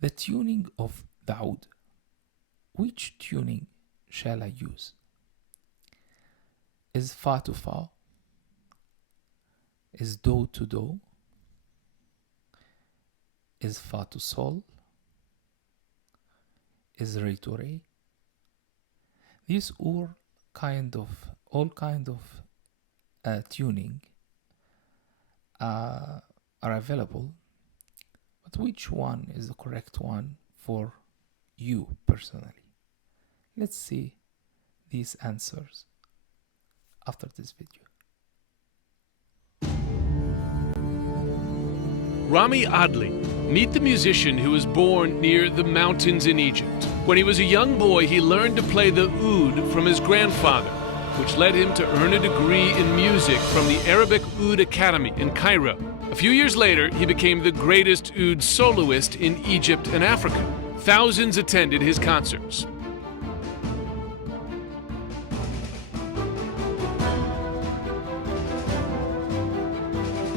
The tuning of the oud. Which tuning shall I use? Is fa to fa? Is do to do? Is fa to sol? Is re to re? These all kind of tuning are available, but which one is the correct one for you personally? Let's see these answers after this video. Meetrami Adli. Meet the musician who was born near the mountains in Egypt. When he was a young boy, he learned to play the oud from his grandfather, which led him to earn a degree in music from the Arabic Oud Academy in Cairo. A few years later, he became the greatest oud soloist in Egypt and Africa. Thousands attended his concerts.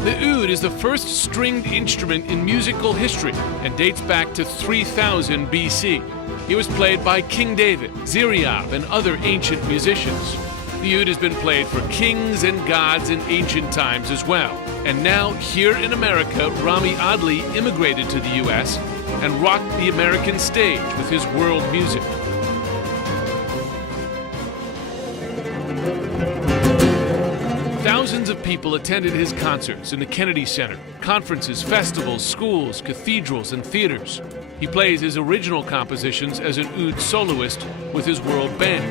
The oud is the first stringed instrument in musical history and dates back to 3000 BC. It was played by King David, Ziriab, and other ancient musicians. The oud has been played for kings and gods in ancient times as well. And now, here in America, Meetrami Adli immigrated to the US and rocked the American stage with his world music. Thousands of people attended his concerts in the Kennedy Center, conferences, festivals, schools, cathedrals, and theaters. He plays his original compositions as an oud soloist with his world band.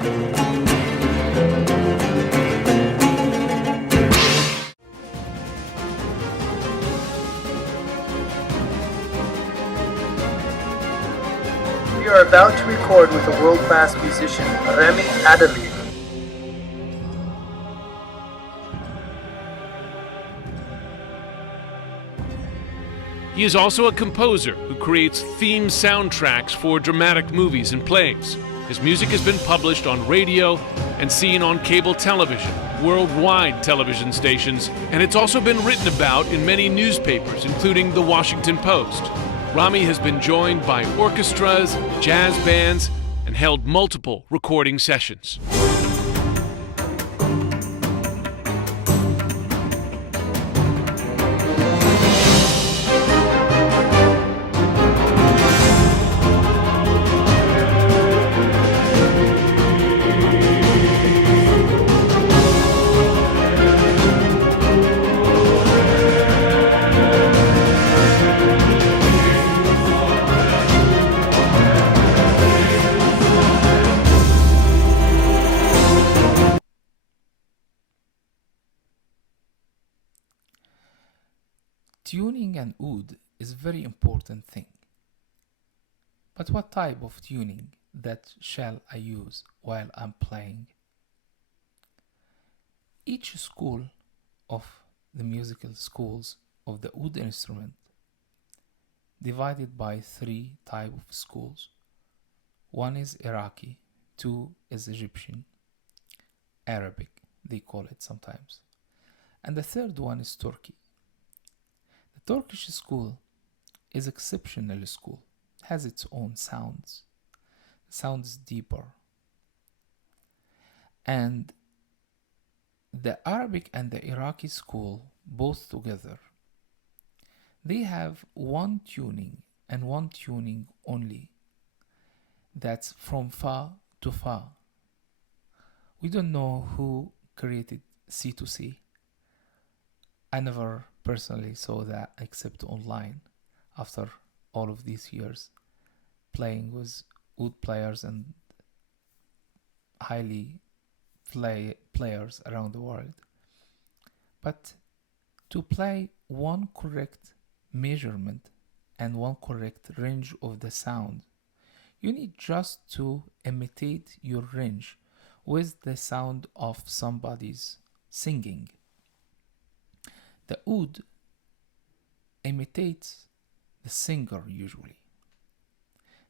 We are about to record with the world-class musician Meetrami Adli. He is also a composer who creates theme soundtracks for dramatic movies and plays. His music has been published on radio and seen on cable television, worldwide television stations, and it's also been written about in many newspapers, including the Washington Post. Meetrami has been joined by orchestras, jazz bands, and held multiple recording sessions. Tuning an oud is a very important thing. But what type of tuning that shall I use while I'm playing? Each school of the musical schools of the oud instrument divided by 3 types of schools. One is Iraqi, 2 is Egyptian, Arabic they call it sometimes, and the third one is Turkey. The Turkish school is exceptional school, has its own sounds. The sound is deeper. And the Arabic and the Iraqi school, both together, they have one tuning and one tuning only. That's from fa to fa. We don't know who created C to C. I never personally saw that except online after all of these years playing with oud players and highly players around the world. But to play one correct measurement and one correct range of the sound, you need just to imitate your range with the sound of somebody's singing. The oud imitates the singer usually.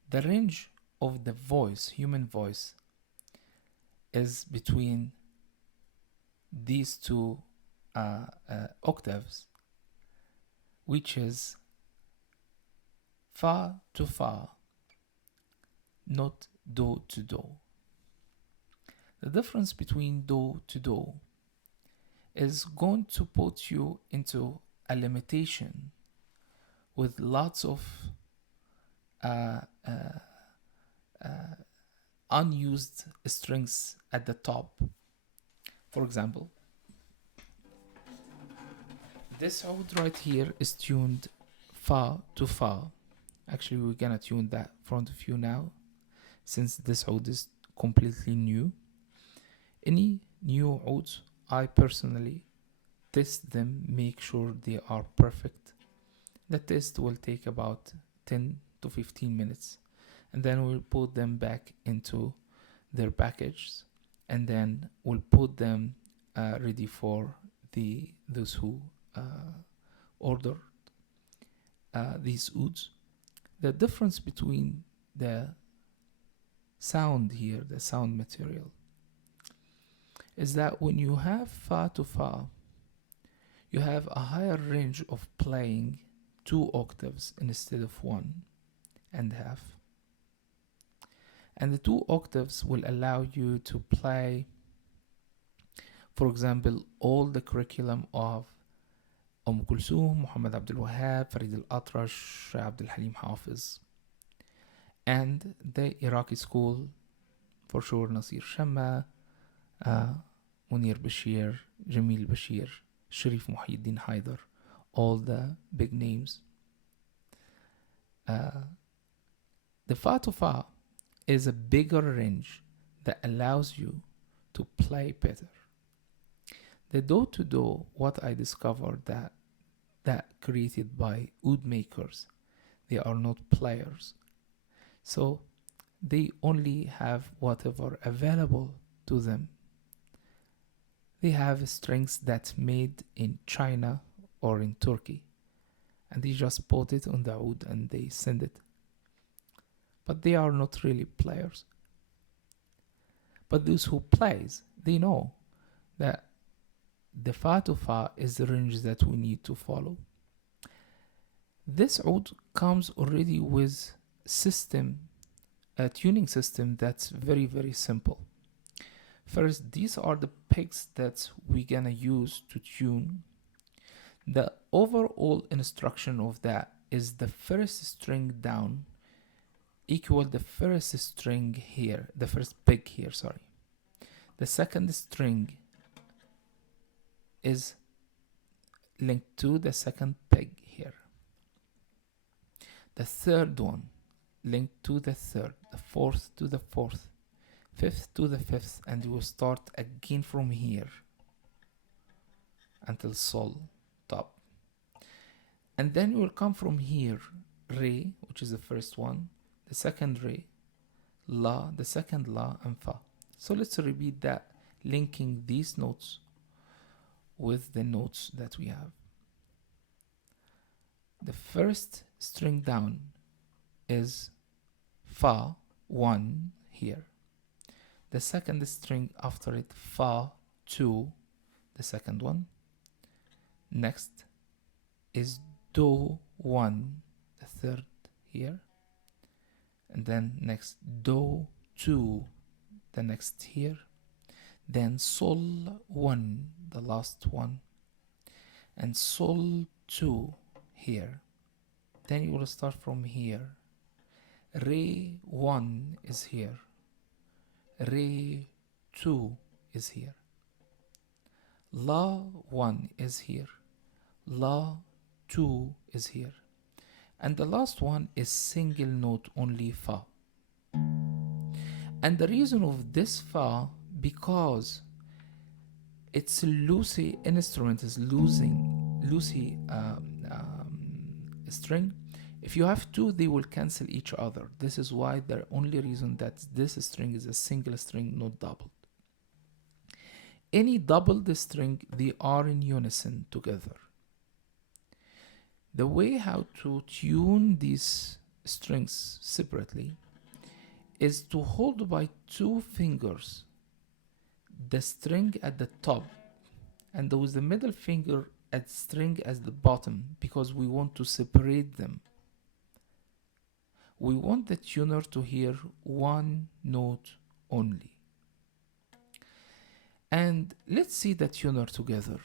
The range of the voice, human voice, is between these two octaves, which is fa to fa, not do to do. The difference between do to do is going to put you into a limitation with lots of uh, uh, uh, unused strings at the top. For example, this oud right here is tuned fa to fa. Actually, we're gonna tune that in front of you now, since this oud is completely new. Any new ouds, I personally test them, make sure they are perfect. The test will take about 10 to 15 minutes, and then we'll put them back into their packages, and then we'll put them ready for those who order these ouds. The difference between the sound here, the sound material, is that when you have fa to fa, you have a higher range of playing 2 octaves instead of 1.5. And the 2 octaves will allow you to play, for example, all the curriculum of Kulthum, Muhammad Abdul Wahab, Farid al-Atrash, Abdul Halim Hafiz, and the Iraqi school, for sure, Nasir Shamma, Munir Bashir, Jamil Bashir, Sharif Muhyiddin Haidar, all the big names. The fa to fa is a bigger range that allows you to play better. The do to do, what I discovered that created by oud makers, they are not players. So they only have whatever available to them. They have strings that's made in China or in Turkey, and they just put it on the oud and they send it. But they are not really players. But those who plays, they know that the fa to fa is the range that we need to follow. This oud comes already with a tuning system that's very, very simple. First, these are the picks that we're gonna use to tune. The overall instruction of that is the first string down equal the first string here, the first pick here, sorry. The second string is linked to the second peg here. The third one linked to the third, the fourth to the fourth, fifth to the fifth, and you will start again from here until sol top. And then you will come from here, re, which is the first one, the second re, la, the second la, and fa. So let's repeat that, linking these notes with the notes that we have. The first string down is fa 1 here. The second string after it, fa 2, the second one. Next is do 1, the third here. And then next do 2, the next here. Then sol 1, the last one. And sol 2 here. Then you will start from here. Re 1 is here. Re 2 is here. La 1 is here. La 2 is here. And the last one is single note only fa. And the reason of this fa, because it's loosey instrument is loosey string. If you have two, they will cancel each other. This is why the only reason that this string is a single string, not doubled. Any doubled string, they are in unison together. The way how to tune these strings separately is to hold by 2 fingers the string at the top and with the middle finger at string at the bottom, because we want to separate them. we want the tuner to hear one note only. And let's see the tuner together.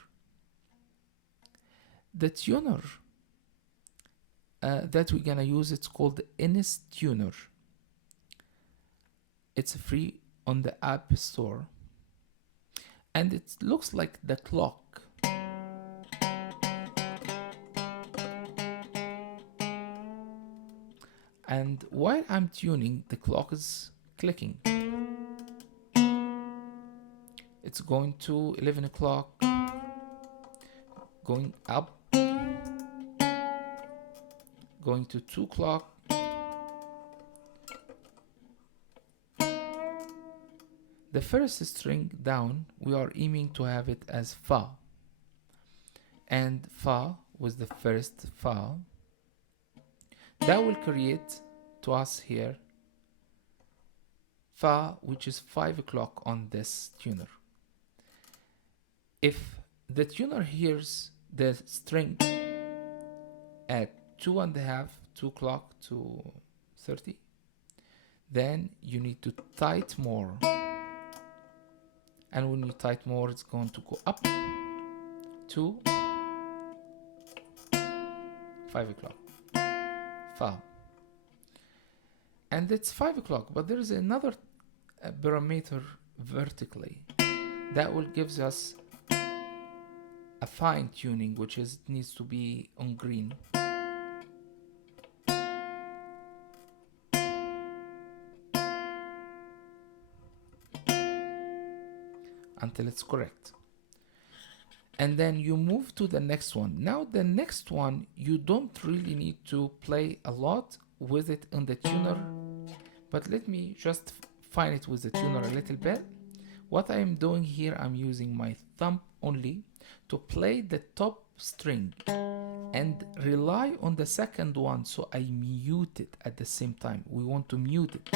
The tuner that we're gonna use, it's called Ines Tuner. It's free on the App Store, and it looks like the clock. And while I'm tuning, the clock is clicking. It's going to 11 o'clock, going up, going to 2 o'clock, the first string down, we are aiming to have it as Fa. And Fa was the first Fa. That will create to us here Fa, which is 5 o'clock on this tuner. If the tuner hears the string at 2.5, 2 o'clock to 30, then you need to tight more. And when you tight more, it's going to go up to 5 o'clock. Fa. And it's 5 o'clock, but there is another parameter vertically that will gives us a fine tuning, which is needs to be on green. Until it's correct. And then you move to the next one. Now the next one, you don't really need to play a lot with it on the tuner, but let me just fine it with the tuner a little bit. What I am doing here, I'm using my thumb only to play the top string and rely on the second one, so I mute it at the same time. We want to mute it,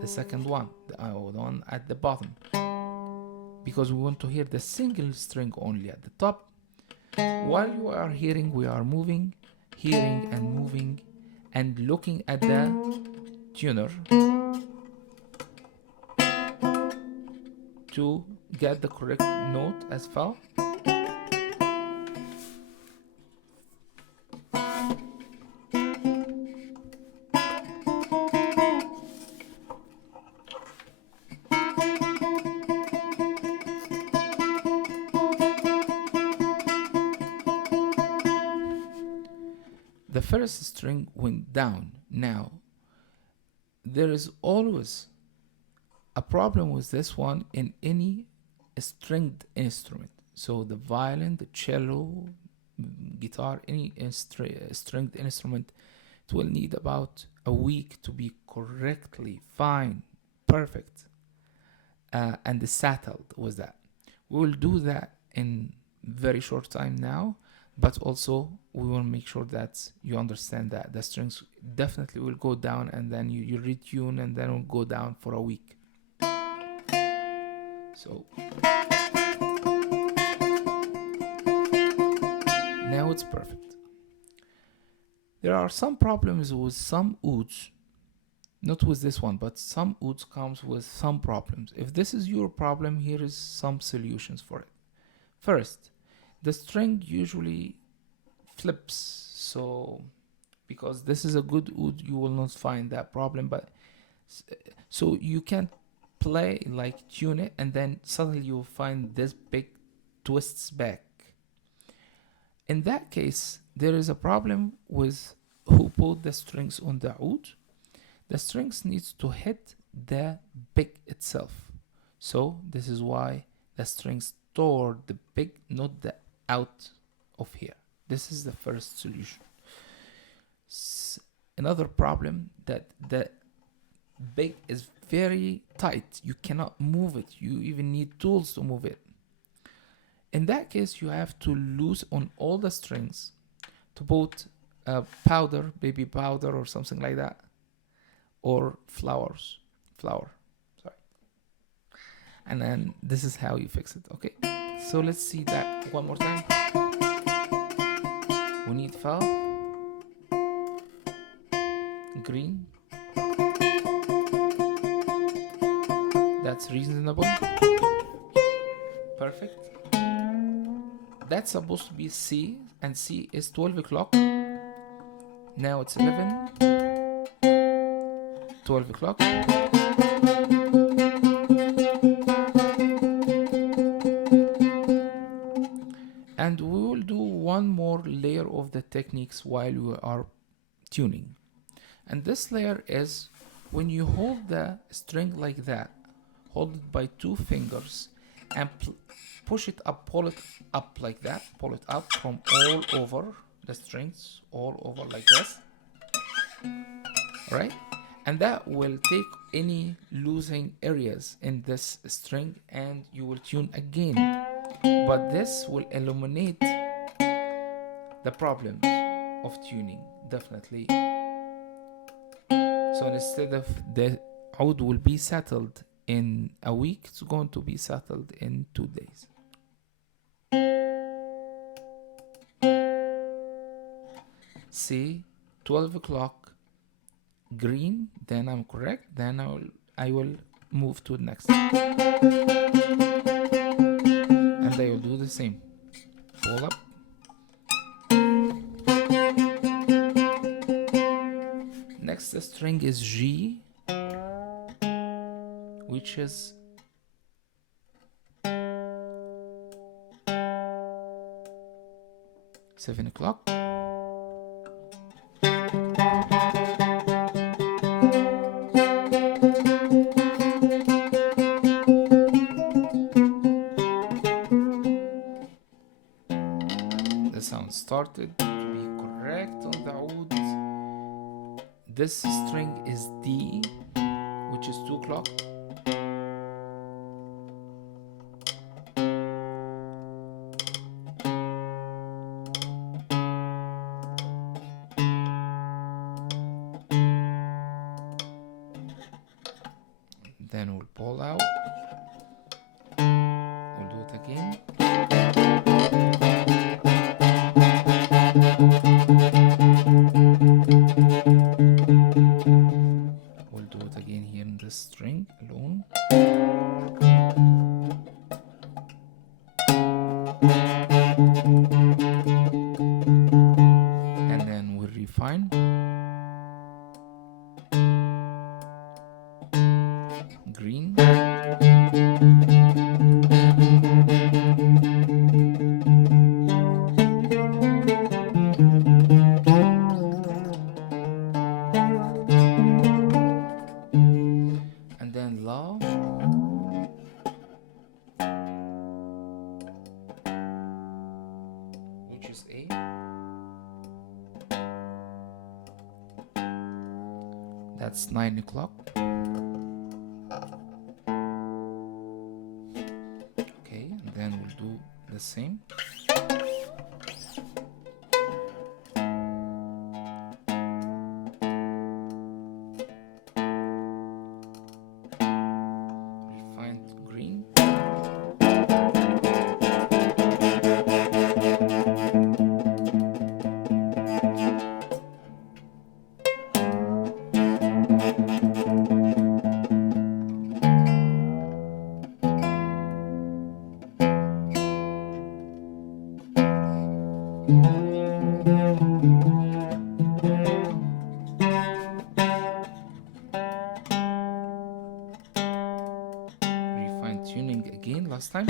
the second one, the one at the bottom, because we want to hear the single string only at the top. While you are hearing, we are moving, hearing and moving and looking at the tuner to get the correct note as Fa. The first string went down. Now, there is always a problem with this one in any stringed instrument. So the violin, the cello, guitar, any stringed instrument, it will need about a week to be correctly fine, perfect, and settled with that. We will do that in very short time now. But also we want to make sure that you understand that the strings definitely will go down, and then you retune, and then will go down for a week. So now it's perfect. There are some problems with some ouds, not with this one, but some ouds comes with some problems. If this is your problem, here is some solutions for it. First, the string usually flips, so because this is a good oud, you will not find that problem. But so you can play, like tune it, and then suddenly you'll find this big twists back. In that case, there is a problem with who put the strings on the oud. The strings needs to hit the pick itself. So this is why the strings toward the pick, not the out of here. This is the first solution. Another problem, that the pick is very tight. You cannot move it. You even need tools to move it. In that case, you have to loose on all the strings to put powder, baby powder or something like that, or flour, sorry. And then this is how you fix it. Okay, so let's see that one more time. We need Fa, green, That's reasonable. Perfect. That's supposed to be C, and C is 12 o'clock. Now it's 11. 12 o'clock. And we will do one more layer of the techniques while we are tuning. And this layer is when you hold the string like that, hold it by 2 fingers and push it up, pull it up like that, pull it up from all over the strings, all over like this, right? And that will take any losing areas in this string and you will tune again. But this will eliminate the problem of tuning, definitely. So instead of the oud will be settled in a week, it's going to be settled in 2 days. See, 12 o'clock green, then I'm correct, then I will move to the next. And I will do the same. Pull up. Next string is G, which is seven o'clock. The sound started to be correct on the oud. This string is D, which is 2 o'clock. Then we'll pull out. We'll do it again. We'll do it again here in this string alone. And then we'll refine. Green. And then La. Which is A. That's 9 o'clock. Okay, and then we'll do the same. Refined green. Refine tuning again last time.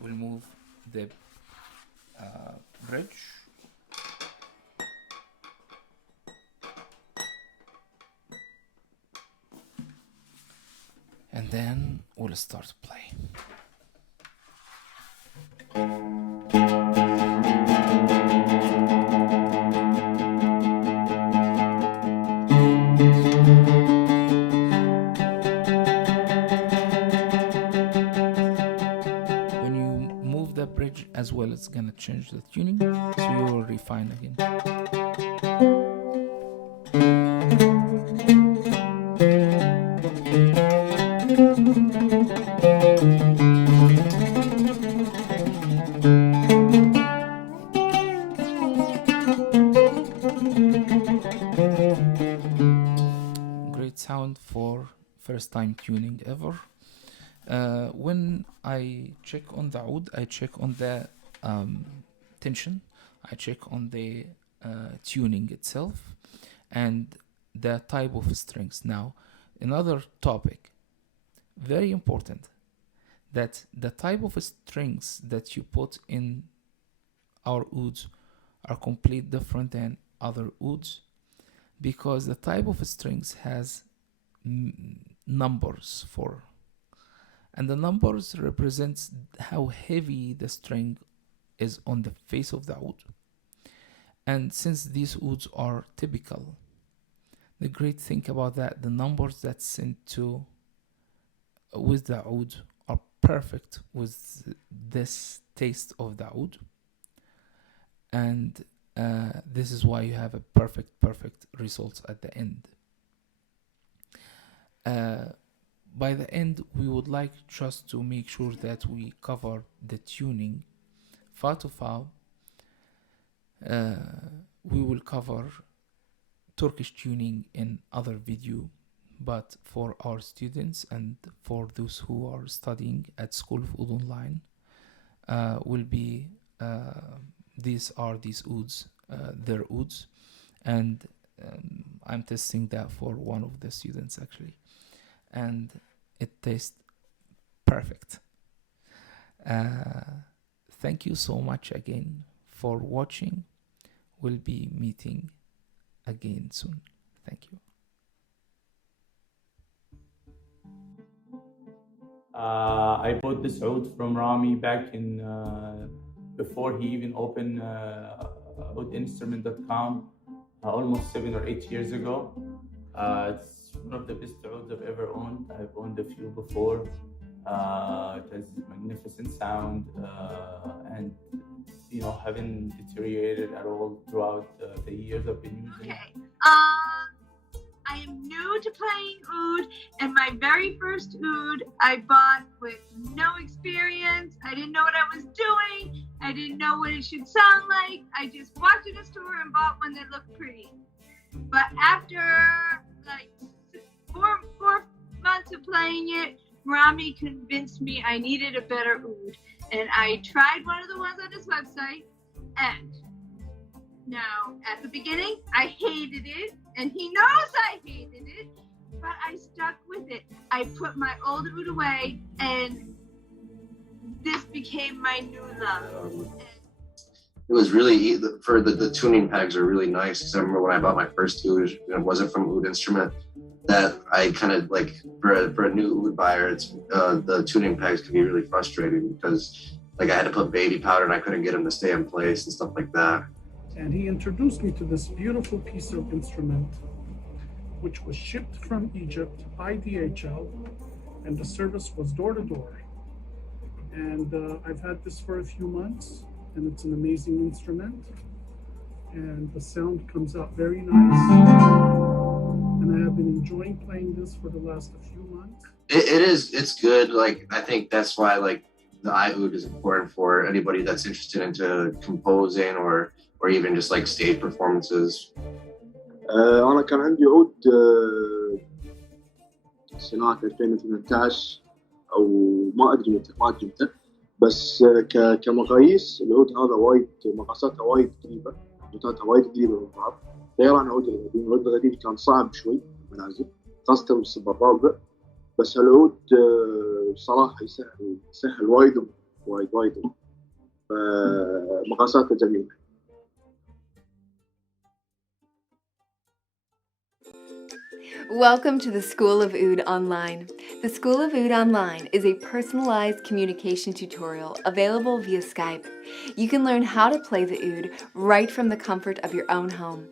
We'll move the bridge. And then we'll start to play. When you move the the bridge as well. It's gonna change the tuning, so you will refine again. Great sound for first time tuning ever. When I check on the oud, I check on the tension, I check on the tuning itself, and the type of strings. Now, another topic, very important, that the type of strings that you put in our ouds are completely different than other ouds, because the type of strings has numbers for, and the numbers represents how heavy the string is on the face of the oud. And since these ouds are typical, the great thing about that, the numbers that's sent to with the oud are perfect with this taste of the oud, and this is why you have a perfect results at the end. By the end, we would like just to make sure that we cover the tuning fa to fa. We will cover Turkish tuning in other video, but for our students and for those who are studying at School of Oud Online, will be these ouds, their ouds, and I'm testing that for one of the students actually, and it tastes perfect. Thank you so much again for watching. We'll be meeting again soon. Thank you. I bought this oud from Rami back in before he even opened Oudinstrumentcom almost 7 or 8 years ago. It's one of the best ouds I've ever owned. I've owned a few before. It has magnificent sound and haven't deteriorated at all throughout the years I've been using. Okay. I am new to playing oud, and my very first oud I bought with no experience. I didn't know what I was doing. I didn't know what it should sound like. I just walked in a store and bought one that looked pretty. But after like four months of playing it, Rami convinced me I needed a better oud. And I tried one of the ones on his website, and now at the beginning I hated it, and he knows I hated it, but I stuck with it. I put my old oud away, and this became my new love. It was really, for the tuning pegs are really nice, because I remember when I bought my first oud, it wasn't from Oud Instrument, that I kind of like, for a new oud buyer, it's the tuning pegs can be really frustrating, because like I had to put baby powder and I couldn't get them to stay in place and stuff like that. And he introduced me to this beautiful piece of instrument, which was shipped from Egypt by DHL, and the service was door to door. And I've had this for a few months, and it's an amazing instrument, and the sound comes out very nice. And I have been enjoying playing this for the last few months. It's good. Like, I think that's why like the iOud is important for anybody that's interested into composing or even just like stage performances. أنا كان عندي عود سنة 2018 أو ما أدري متى، بس كمقاييس العود هذا وايد مقاساتها وايد قريبة، نوتاتها وايد قريبة من بعض، غير عن العود القديم. العود القديم كان صعب شوي بالمنازل، خاصة بالصب الرابع، بس العود صراحة يسهل وايد، فمقاساته جميلة. Welcome to the School of Oud Online. The School of Oud Online is a personalized communication tutorial available via Skype. You can learn how to play the oud right from the comfort of your own home.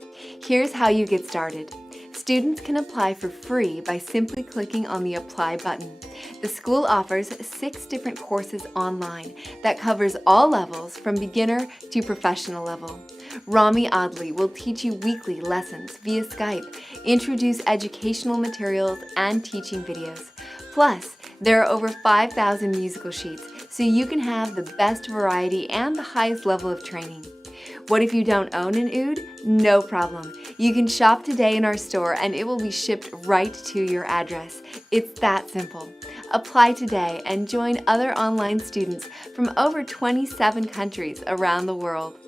Here's how you get started. Students can apply for free by simply clicking on the Apply button. The school offers 6 different courses online that covers all levels from beginner to professional level. Meetrami Adli will teach you weekly lessons via Skype, introduce educational materials and teaching videos. Plus, there are over 5,000 musical sheets, so you can have the best variety and the highest level of training. What if you don't own an Oud? No problem. You can shop today in our store and it will be shipped right to your address. It's that simple. Apply today and join other online students from over 27 countries around the world.